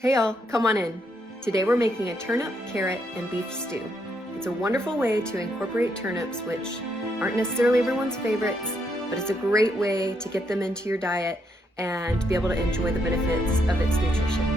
Hey y'all, come on in. Today we're making a turnip, carrot, and beef stew. It's a wonderful way to incorporate turnips, which aren't necessarily everyone's favorites, but it's a great way to get them into your diet and be able to enjoy the benefits of its nutrition.